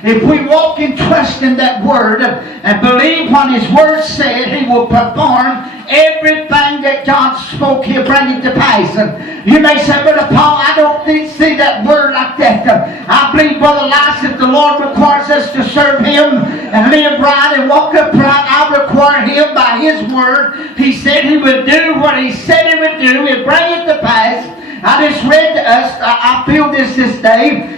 If we walk and trust in that word and believe what his word said, he will perform everything that God spoke. He'll bring it to pass. You may say, Brother Paul, I don't see that word like that. I believe, Brother Elias, if the Lord requires us to serve him and live right and walk upright, I require him by his word. He said he would do what he said he would do. He'll bring it to pass. I just read to us, I feel this day.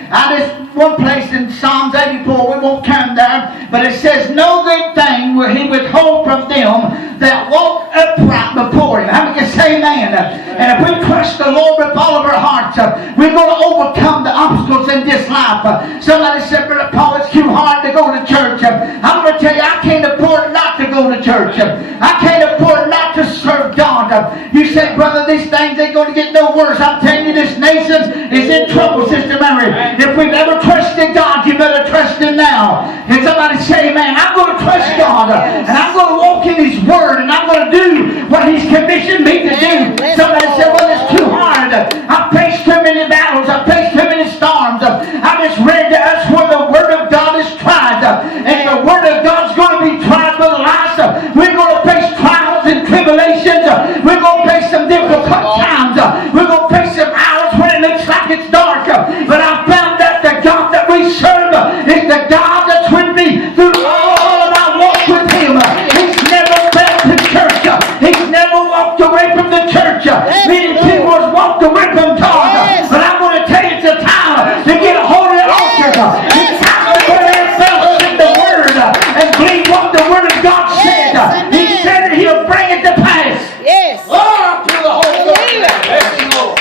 One place in Psalms 84, we won't turn there, but it says, no good thing will he withhold from them that walk upright before him. How many can say amen? And if we trust the Lord with all of our hearts, we're going to overcome the obstacles in this life. Somebody said, Brother Paul, it's too hard to go to church. I'm going to tell you, I can't afford not to go to church. I can't afford not to serve God. You say, brother, these things ain't going to get no worse. I'm telling you, this nation is in trouble, Sister Mary. If we've ever trusted God, you better trust him now. And somebody say, man, I'm going to trust God, and I'm going to walk in his word, and I'm going to do what he's commissioned me to do. Somebody said, well, it's too hard. I've faced too many battles. I've faced too many storms. I just read to us where the word of God is tried, and the word of God's going to be tried for the last. We're going to face trials and tribulations. We're going to face some difficult times. We're going to face some hours when it looks like it's dark. But I found that the God that we serve is the God that's with me through all of my walk with him. He's never left the church. He's never walked away from the church. Many people have walked away from God. But I'm going to tell you, it's a time to get a hold of the altar. It's time to put ourselves in the word and believe what the word of God said. He said that he'll bring it to pass. Yes. Oh, to the Holy Ghost.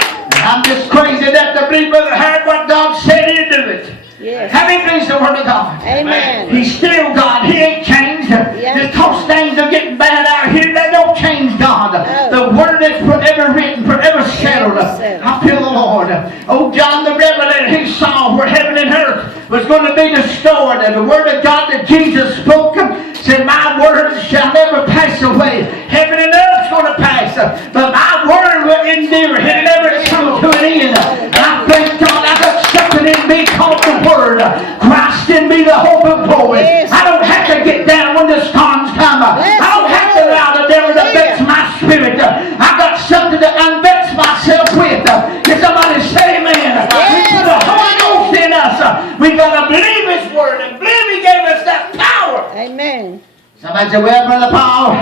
is the Word of God. Amen. He's still God. He ain't changed. Just because things are getting bad out here, that don't change God. The Word is forever written, forever settled. I feel the Lord. Oh, John the Revelator, he saw where heaven and earth was going to be destroyed. And the Word of God that Jesus spoke said, my words shall never pass away. Heaven and earth's going to pass, but my word will endure. It'll never come to an end. And I thank God I got something in me called the Word. Christ in me, the hope of glory. I don't have to get down when the storms come. I don't have to allow the devil to vex my spirit. I got something to unvex myself with. Can somebody say amen? We put the Holy Ghost in us. We got to believe His Word and believe He gave us that power. Amen. Somebody said, well, Brother Paul,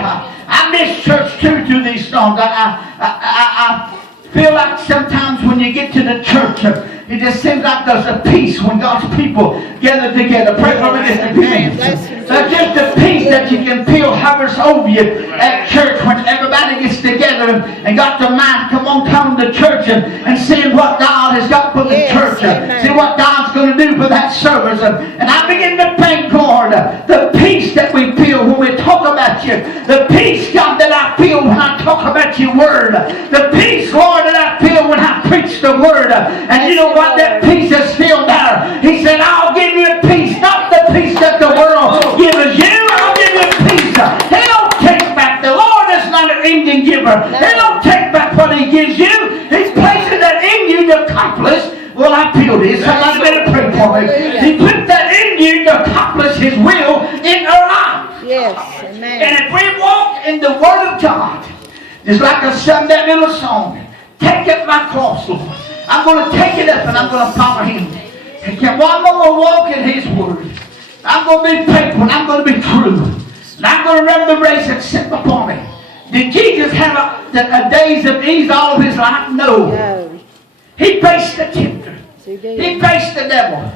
I miss church too through these storms. I feel like sometimes when you get to the church, it just seems like there's a peace when God's people gather together. Pray for me just a few minutes. There's just a peace that you can feel hovers over you at church when everybody gets together and got their mind come to church and seeing what God has got for the church. See what God's going to do for that service. And I begin to thank Lord the peace that we feel when we talk about you. The peace, God, that I feel when I talk about your word. The peace, Lord, that I feel when I preach the word. And you know what? That peace is still there. He said, I'll give you a peace, not the peace that the world gives you. I'll give you a peace. He don't take back. The Lord is not an Indian giver. He don't take back what He gives you. He places that in you to accomplish. Well, I feel this. Somebody better pray for me. He put that in you to accomplish His will in our life. Yes, amen. And if we walk in the Word of God, it's like I sung that little song. Take up my cross, Lord. I'm going to take it up and I'm going to follow Him. And I'm going to walk in His Word. I'm going to be faithful and I'm going to be true. And I'm going to run the race that's set before me. Did Jesus have a days of ease all of His life? No. He faced the tempter. He faced the devil.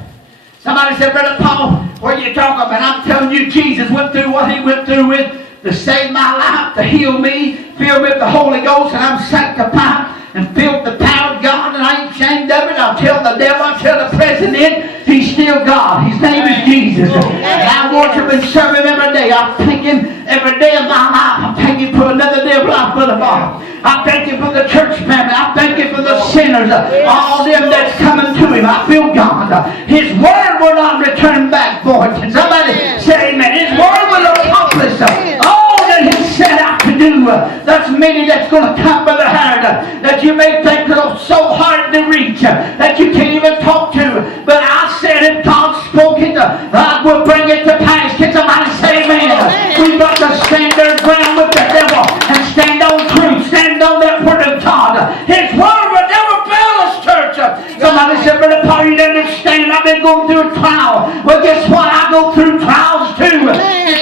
Somebody said, Brother Paul, what are you talking about? I'm telling you, Jesus went through what He went through with to save my life, to heal me, fill me with the Holy Ghost, and I'm sanctified and filled with the power of God, and I ain't ashamed of it. I'll tell the devil, I'll tell the president, He's still God. His name is Jesus. And I worship and serve Him every day. I thank Him every day of my life. I thank Him for another day of life, Brother Bob. I thank Him for the church family. I thank Him for the sinners, all them that's coming to Him. I feel God. His Word will not return back void. Can somebody say amen? His Word will accomplish all that He set out to do. There's many that's going to come, Brother Howard, that you may think are so hard to reach, that you can't even talk to. But I said if God spoke it, God will bring it to pass. Can somebody say amen? We've got to stand our ground with the devil and stand on truth. Stand on that Word of God. His Word will never fail us, church. Somebody said, Brother Paul, you don't understand. I've been going through a trial. Well, guess what? I go through trials too.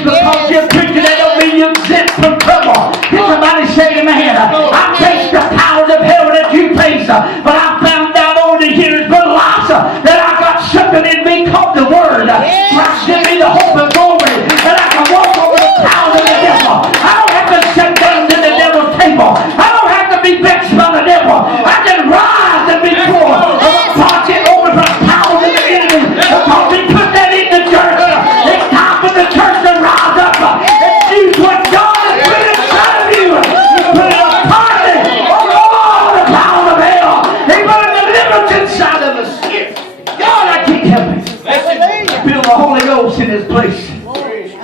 Because you're preaching, that don't mean you're exempt from trouble. Can somebody say amen? I face the powers of hell that you face. But I found out over the years, Brother Lassa, that I got something in me called the Word. Christ in me, the hope of glory. That I can walk over the powers of the devil. I don't have to sit down to the devil's table. I don't have to be vexed by the devil. I can rise and be full of a pocket over the powers of the enemy. Because He put that in the church. It's time for the church to rise up and use what God has put inside of you. He put a party over all the powers of hell. He put a deliverance inside of us. God, I can't help it. Feel the Holy Ghost in this place.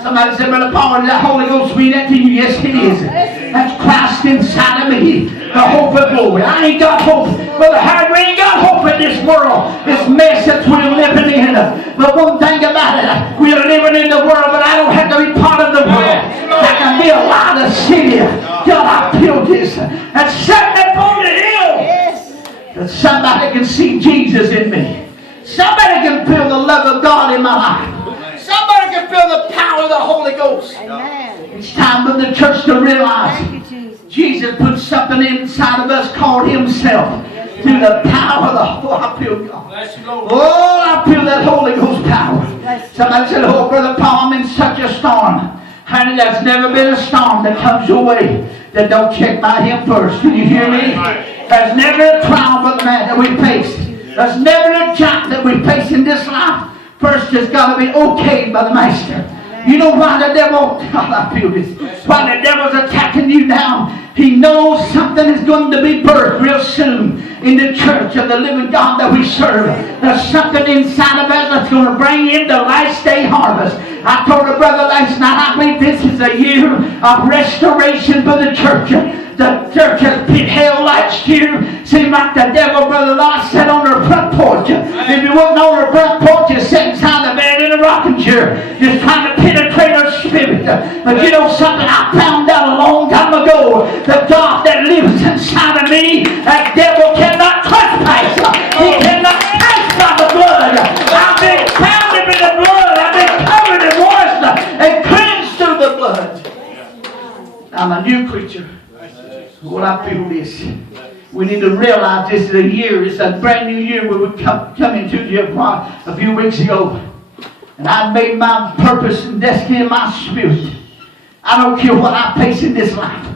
Somebody said, Brother Paul, does that Holy Ghost mean that to you? Yes, it is. That's Christ inside of me. The hope of glory. I ain't got hope. Brother Howard, we ain't got hope in this world. This mess that we're living in. But one thing about it, we're living in the world, but I don't have to be part of the world. I can be a light of city. God, I feel this. And set upon the hill. That somebody can see Jesus in me. Somebody can feel the love of God in my life. Somebody can feel the power of the Holy Ghost. Amen. It's time for the church to realize Jesus put something inside of us called Himself. Through the power of the I feel God. Oh, I feel that Holy Ghost power. Somebody said, oh, Brother Paul, I'm in such a storm. Honey, there's never been a storm that comes your way that don't check by Him first. Can you hear me? There's never a trial but man that we face. There's never a giant that we face in this life first has got to be okayed by the Master. You know why the devil, God, I feel this. Why the devil's attacking you now. He knows something is going to be birthed real soon in the church of the living God that we serve. There's something inside of us that's going to bring in the last day harvest. I told a brother last night, I believe this is a year of restoration for the church. The church has been hell last year. Seemed like the devil, Brother Lot, sat on her front porch. If you wasn't on her front porch, you sat inside the bed in a rocking chair, just trying to penetrate her spirit. But you know something? I found out a long time ago. The God that lives inside of me, that devil cannot trespass. He cannot pass by the blood. I've been founded in the blood. I've been covered and washed and cleansed through the blood. I'm a new creature. Well, I feel this. We need to realize this is a year. It's a brand new year we would come into here a few weeks ago. And I made my purpose and destiny in my spirit. I don't care what I face in this life.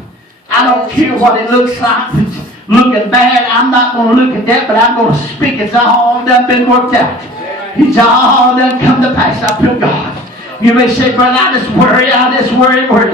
I don't care what it looks like. It's looking bad. I'm not going to look at that, but I'm going to speak. It's all done been worked out. It's all done come to pass. I feel God. You may say, brother, I just worry.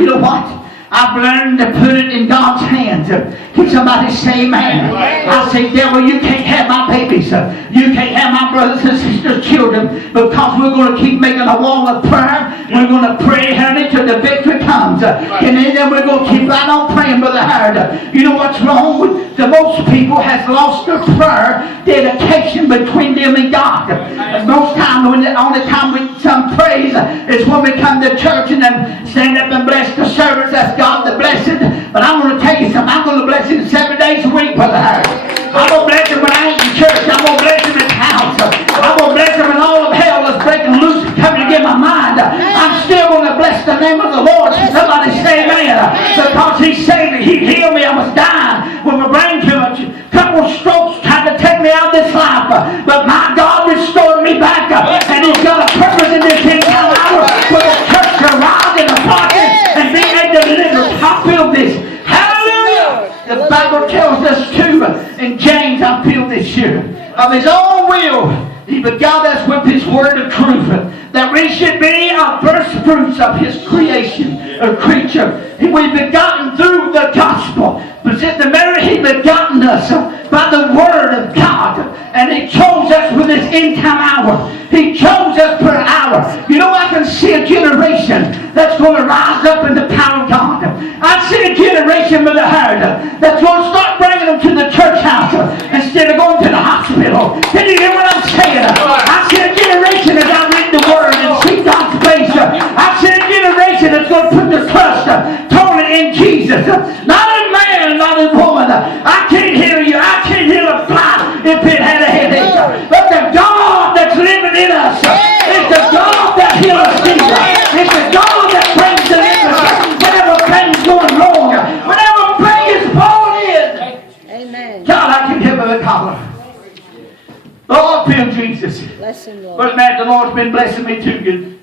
You know what? I've learned to put it in God's hands. Can somebody say amen? I say, devil, you can't have my babies. You can't have my brothers and sisters' children, because we're going to keep making a wall of prayer. We're going to pray, honey, till the victory comes. And then we're going to keep right on praying, Brother Howard. You know what's wrong with most people has lost their prayer dedication between them and God. And most times, the only time we some praise is when we come to church and then stand up and bless the service. That's God the blessed. But I'm going to tell you something. I'm going to bless him 7 days a week, Brother Harry. I'm going to bless him when I ain't in church. I'm going to bless him in the house. I'm going to bless him when all of hell is breaking loose and coming to get my mind. I'm still going to bless the name of the Lord. Somebody say amen. Because he saved me. He healed me. I was dying with my brain tumor. A couple of strokes tried to take me out of this life. But my God restored me back. And he's got a purpose in this entire hour for the church to rise in the pocket and be made delivered. I feel this. Hallelujah. The Bible tells us too in James, I feel this year, of his own will he begot us with his word of truth, that we should be our first fruits of his creation, a creature. We've begotten through the gospel. But in the matter, he begotten us by the word of God. And he chose us for this end time hour. He chose us for an hour. You know, I can see a generation that's going to rise up in the power of God. I see a generation, Brother Howard, that's going to start bringing them to the church house instead of going to the hospital. Can you hear what I'm saying? I see a generation as I read the word and see God's face. I see a generation that's going to put their trust totally in Jesus. Not in man, not in woman. I can't hear you. I can't hear a fly if it had a headache. But the God that's living in us is the God that heals Jesus. It's the God that brings deliverance whenever things going wrong. Whenever pain is falling in. Amen. God, I can hear the collar. Lord, feel Jesus. Bless him, Lord. But man, the Lord's been blessing me too good.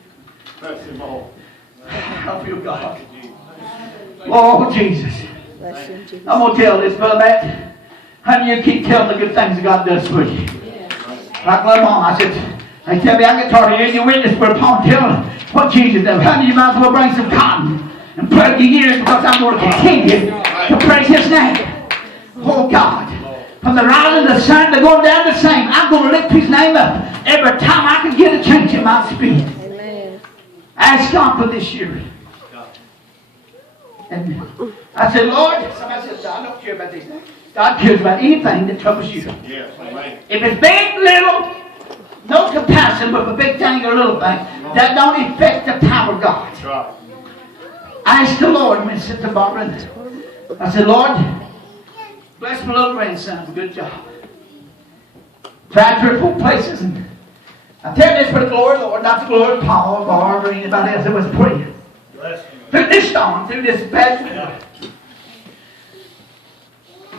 Bless him, Lord. I feel God. Oh, Jesus. Bless him, Jesus. I'm going to tell this, Brother Matt. How do you keep telling the good things God does for you? Like my mom, I said, they tell me I get tired of hearing your witness, but upon telling what Jesus does, how do you might as well bring some cotton and plug your ears, because I'm going to continue to praise his name. Oh, God. From the rising of the sun to going down the same, I'm going to lift his name up every time I can get a change in my spirit. Amen. Ask God for this year. And I said, Lord, somebody says, I don't care about these things. God cares about anything that troubles you. Yes, if it's big, little, no comparison with a big thing or a little thing, that don't affect the power of God. Right. I asked the Lord when Sister Barbara, I said, Lord, bless my little grandson. Good job. Tried 3 or 4 places. And I tell you this for the glory of the Lord, not the glory of Paul or Barbara or anybody else that was praying. Through this storm, through this bad weather.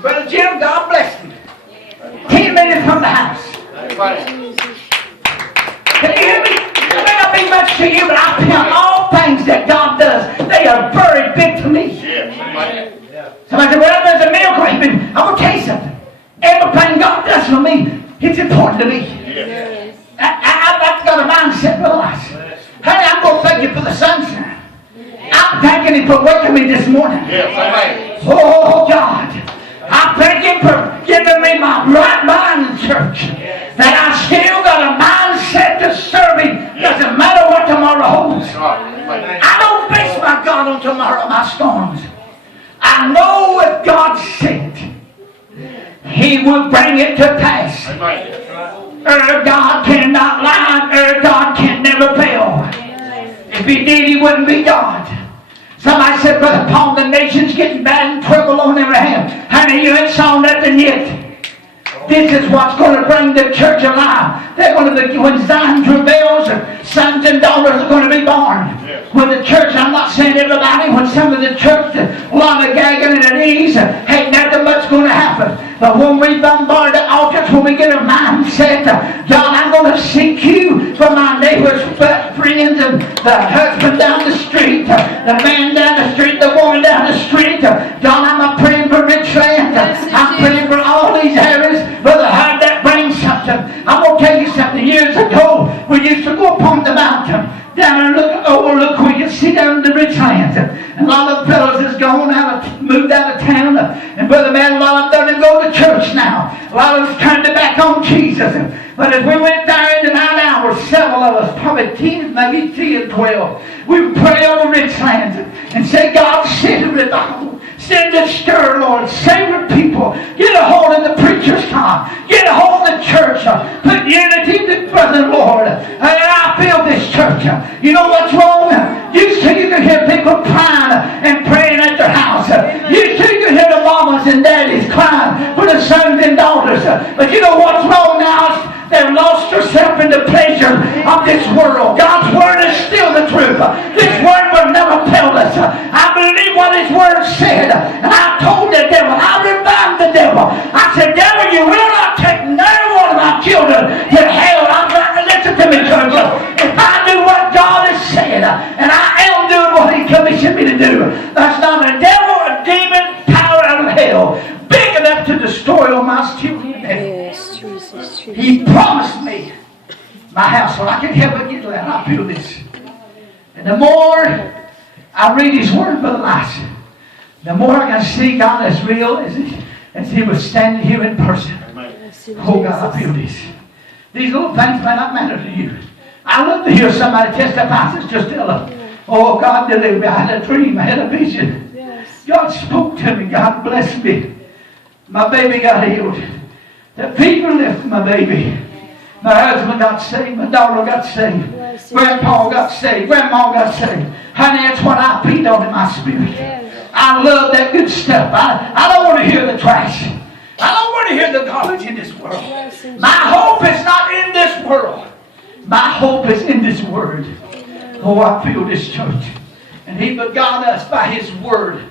Brother Jim, God bless him. He made it from the house. Can you hear me? It may not be much to you, but I feel all things that God does, they are very big to me. Somebody said, well, there's a miracle. I'm going to tell you something. Everything God does for me, it's important to me. I've got a mindset the sunshine. I'm thanking Him for waking me this morning. Yes, Oh God, I thank Him for giving me my right mind in church. That I still got a mindset to serve Him. Doesn't matter what tomorrow holds. I don't base my God on tomorrow, my storms. I know if God said He will bring it to pass. God cannot lie. God can never fail. If He did, He wouldn't be God. Somebody said, Brother Paul, the nation's getting bad and trouble on every hand. Honey, you ain't saw nothing yet. This is what's going to bring the church alive. They're going to be, when Zion travails, sons and daughters are going to be born. Yes. When the church, I'm not saying everybody, when some of the church, a lot of gagging and at ease, ain't nothing much going to happen. But when we bombard the altars, when we get a mindset, God, I'm going to seek you for my neighbors, friends, and the husband down the street, the man down the street, the woman down the street. God, I'm praying for Richland. I'm praying for all these areas. Brother Hyde, that brings something. I'm going to tell you something. Years ago, we used to go upon the mountain, down and overlook, we could see down in the Richlands. And a lot of the fellows has moved out of town. And Brother Man, a lot of them don't go to church now. A lot of us turned their back on Jesus. But as we went there in the night hours, several of us, probably 10, maybe 10, 12, we would pray over Richlands and say, God, send a revival. Send a stir, Lord. Save your people. Get a hold of the preacher's time. Get a hold of the church. Put unity together, Lord. And I feel this church. You know what's wrong? You can hear people crying and praying at their house. You can hear the mamas and daddies crying for the sons and daughters. But you know what's wrong now? They've lost themselves in the pleasure of this world. God's word is still the truth. This word will never fail us. I believe what His word said. And I told the devil, I rebuked the devil. I said, devil, you will not take neither one of my children to hell. Listen to me, church. If I do what God has said, and I am doing what He commissioned me to do, that's not a devil, a demon, power out of hell, big enough to destroy all my children. Yes, Jesus. He promised me my house, so I can help it get that. I feel this. And the more I read His word, Brother Elijah, the more I can see God as real as He was standing here in person. Oh God, I feel this. These little things may not matter to you. I love to hear somebody testify. Just tell them, oh God delivered me. I had a dream. I had a vision. God spoke to me. God blessed me. My baby got healed. The fever left my baby. My husband got saved. My daughter got saved. Grandpa got saved. Grandma got saved. Honey, that's what I feed on in my spirit. I love that good stuff. I don't want to hear the trash. I don't want to hear the garbage in this world. My hope is not in this world. My hope is in this word. Oh, I feel this church. And He begot us by His word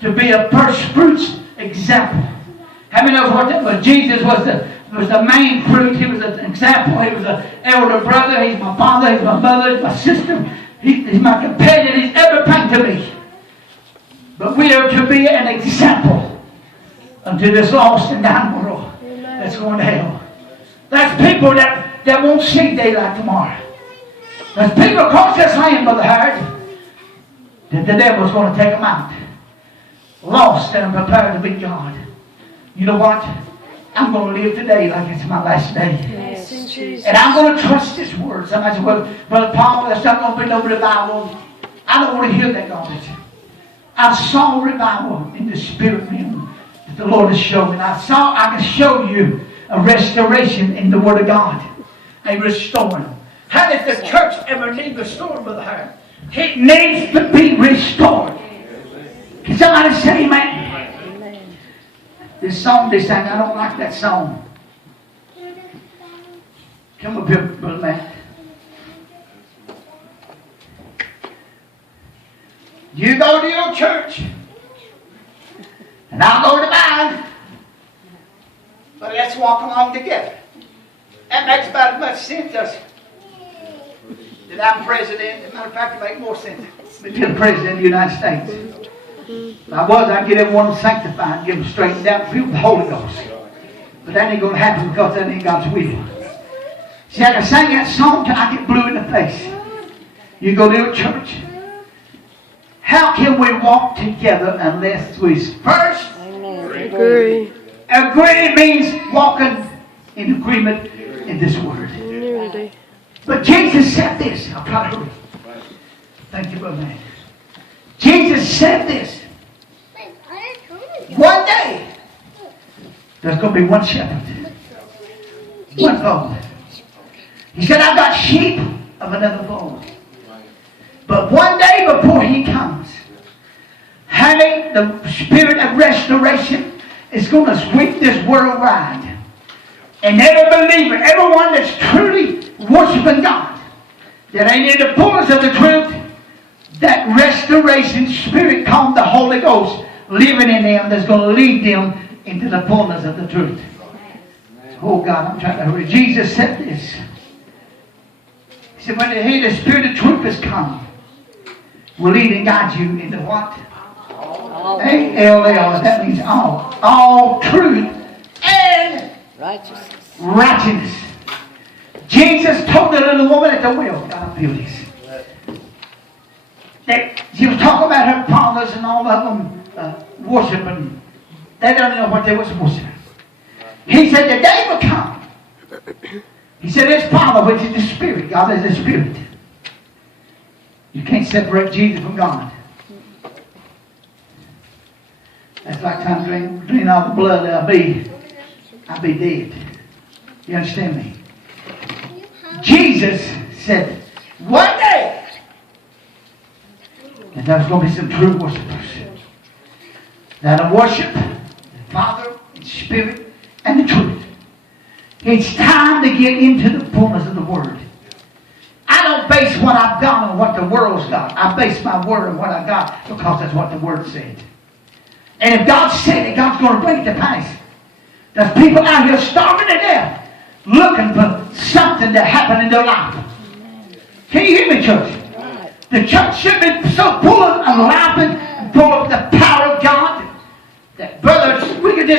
to be a first fruits example. How many knows what that was? Jesus was the main fruit. He was an example. He was an elder brother. He's my father. He's my mother. He's my sister. He's my companion. He's everything to me. But we are to be an example unto this lost and dying world that's going to hell. There's people that won't see daylight tomorrow. There's people across this land, Brother Howard, that the devil's going to take them out. Lost and prepared to be God. You know what? I'm going to live today like it's my last day. Yes, and I'm going to trust His word. Somebody said, well, Brother Paul, there's not going to be no revival. I don't want to hear that garbage. I saw revival in the spirit realm that the Lord has shown me. I can show you a restoration in the Word of God. A restoring. How does the church ever need restored, Brother Howard? It needs to be restored. Can somebody say amen? This song they sang, I don't like that song. Come up here, Brother Matt. You go to your church, and I'll go to mine. But let's walk along together. That makes about as much sense as that I'm president. As a matter of fact, it makes more sense than being president of the United States. If I was, I'd get everyone sanctified, get them straightened out, filled with the Holy Ghost. But that ain't going to happen because that ain't God's will. See, I can sing that song till I get blue in the face. You go to a church. How can we walk together unless we first Agree. agree? Means walking in agreement in this word. Unity. But Jesus said this. I'll try to hurry. Thank you, brother. Jesus said this. One day, there's going to be one shepherd. One fold. He said, I've got sheep of another fold. But one day before he comes, honey, the spirit of restoration is going to sweep this world wide. And every believer, everyone that's truly worshiping God, that ain't in the fullness of the truth, that restoration spirit called the Holy Ghost living in them that's going to lead them into the fullness of the truth. Oh God, I'm trying to hurry. Jesus said this. He said, when the spirit of truth has come, will lead and guide you into what? A-L-L. That means all. All truth and righteousness. Jesus told the little woman at the well, God, I feel this. That she was talking about her fathers and all of them worshiping. They don't know what they was worshiping. He said the day will come. He said his Father, which is the Spirit. God is the Spirit. You can't separate Jesus from God. That's like trying to drain all the blood. I'll be dead. You understand me? Jesus said, one day, and there's going to be some true worshipers that'll worship the Father and Spirit and the truth. It's time to get into the fullness of the Word. I don't base what I've got on what the world's got. I base my Word on what I got because that's what the Word said. And if God said it, God's going to bring it to pass. There's people out here starving to death looking for something to happen in their life. Can you hear me, church? The church should be so full of laughing